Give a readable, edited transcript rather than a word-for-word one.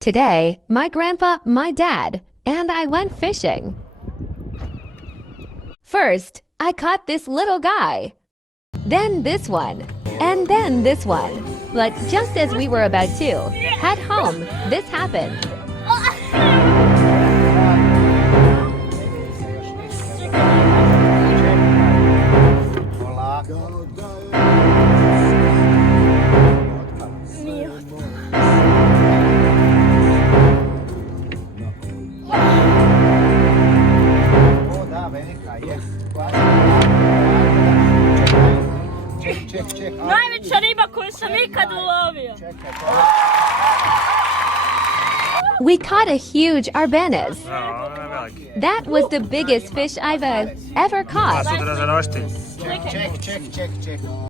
Today, my grandpa, my dad, and I went fishing. First, I caught this little guy. Then this one. And then this one. But just as we were about to head home, this happened. Najveća riba koju sam ikad ulovio. We caught a huge arbanez. That was the biggest fish I've ever caught. Sutra za roštilj. Čekaj.